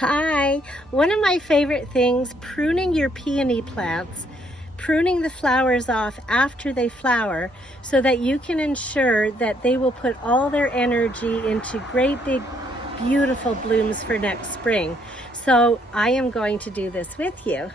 Hi! One of my favorite things, pruning your peony plants, pruning the flowers off after they flower so that you can ensure that they will put all their energy into great big beautiful blooms for next spring. So I am going to do this with you.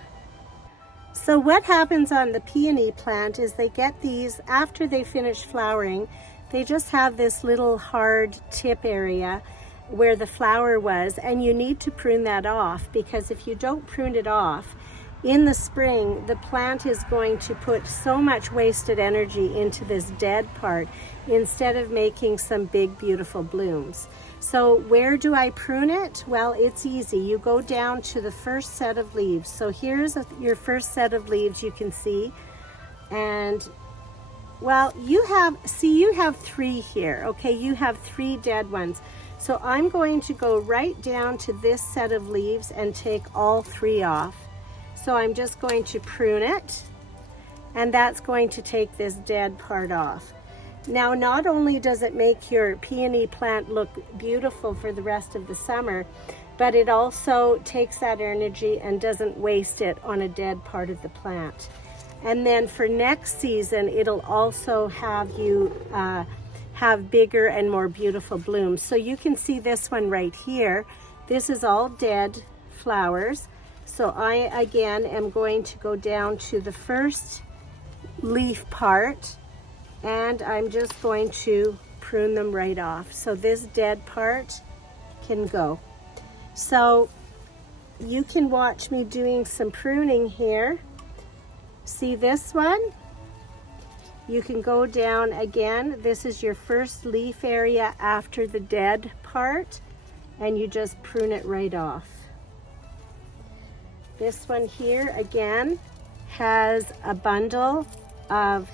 So what happens on the peony plant is they get these, after they finish flowering, they just have this little hard tip area where the flower was, and you need to prune that off, because if you don't prune it off in the spring, the plant is going to put so much wasted energy into this dead part instead of making some big beautiful blooms. So where do I prune it? Well, it's easy. You go down to the first set of leaves. So here's your first set of leaves, you can see, and well, you have three here, okay? You have three dead ones. So I'm going to go right down to this set of leaves and take all three off. So I'm just going to prune it, and that's going to take this dead part off. Now, not only does it make your peony plant look beautiful for the rest of the summer, but it also takes that energy and doesn't waste it on a dead part of the plant. And then for next season, it'll also have you have bigger and more beautiful blooms. So you can see this one right here. This is all dead flowers. So I, again, am going to go down to the first leaf part, and I'm just going to prune them right off. So this dead part can go. So you can watch me doing some pruning here. See this one? You can go down again. This is your first leaf area after the dead part, and you just prune it right off. This one here again has a bundle of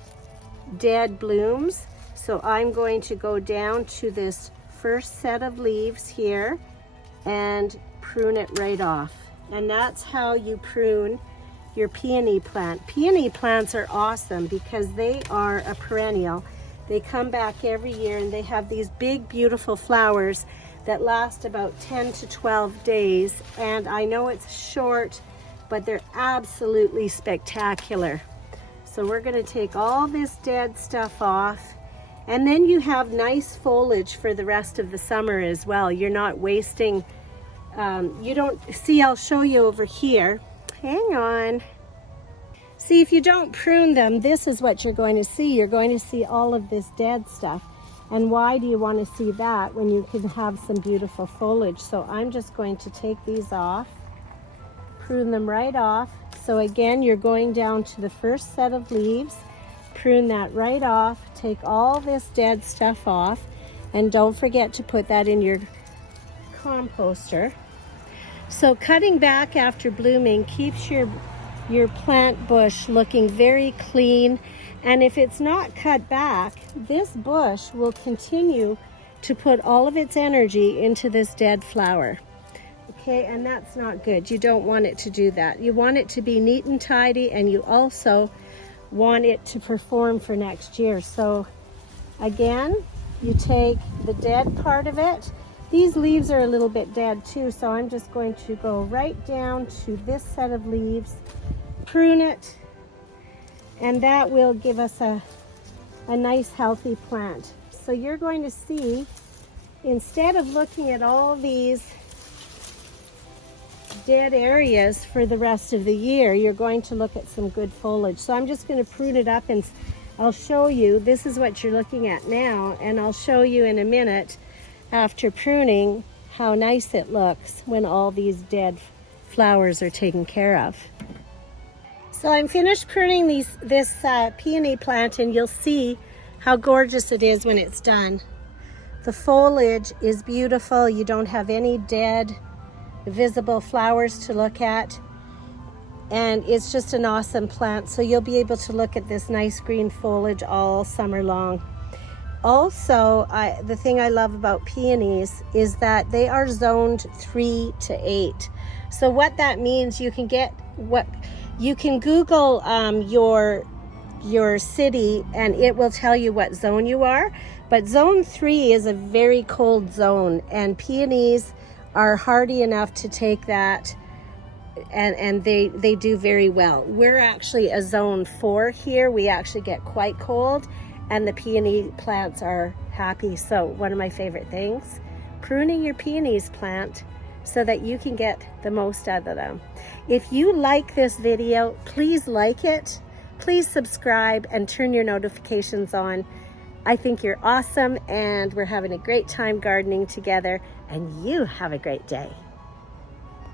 dead blooms. So I'm going to go down to this first set of leaves here and prune it right off. And that's how you prune your peony plant. Peony plants are awesome because they are a perennial. They come back every year, and they have these big beautiful flowers that last about 10 to 12 days. And I know it's short, but they're absolutely spectacular. So we're going to take all this dead stuff off, and then you have nice foliage for the rest of the summer as well. You're not wasting, you don't see, I'll show you over here. Hang on. See, if you don't prune them, this is what you're going to see. You're going to see all of this dead stuff. And why do you want to see that when you can have some beautiful foliage? So I'm just going to take these off, prune them right off. So again, you're going down to the first set of leaves, prune that right off, take all this dead stuff off, and don't forget to put that in your composter. So cutting back after blooming keeps your plant bush looking very clean, and if it's not cut back, this bush will continue to put all of its energy into this dead flower. Okay, and that's not good. You don't want it to do that. You want it to be neat and tidy, and you also want it to perform for next year. So again, you take the dead part of it. These leaves are a little bit dead too, so I'm just going to go right down to this set of leaves, prune it, and that will give us a nice healthy plant. So you're going to see, instead of looking at all these dead areas for the rest of the year, you're going to look at some good foliage. So I'm just going to prune it up, and I'll show you. This is what you're looking at now, and I'll show you in a minute after pruning how nice it looks when all these dead flowers are taken care of. So I'm finished pruning this peony plant, and you'll see how gorgeous it is when it's done. The foliage is beautiful. You don't have any dead visible flowers to look at, and it's just an awesome plant. So you'll be able to look at this nice green foliage all summer long. Also, the thing I love about peonies is that they are zoned 3 to 8. So what that means, you can Google your city, and it will tell you what zone you are. But zone 3 is a very cold zone, and peonies are hardy enough to take that, and they do very well. We're actually a zone 4 here. We actually get quite cold, and the peony plants are happy. So one of my favorite things, pruning your peonies plant so that you can get the most out of them. If you like this video, please like it. Please subscribe and turn your notifications on. I think you're awesome, and we're having a great time gardening together, and you have a great day.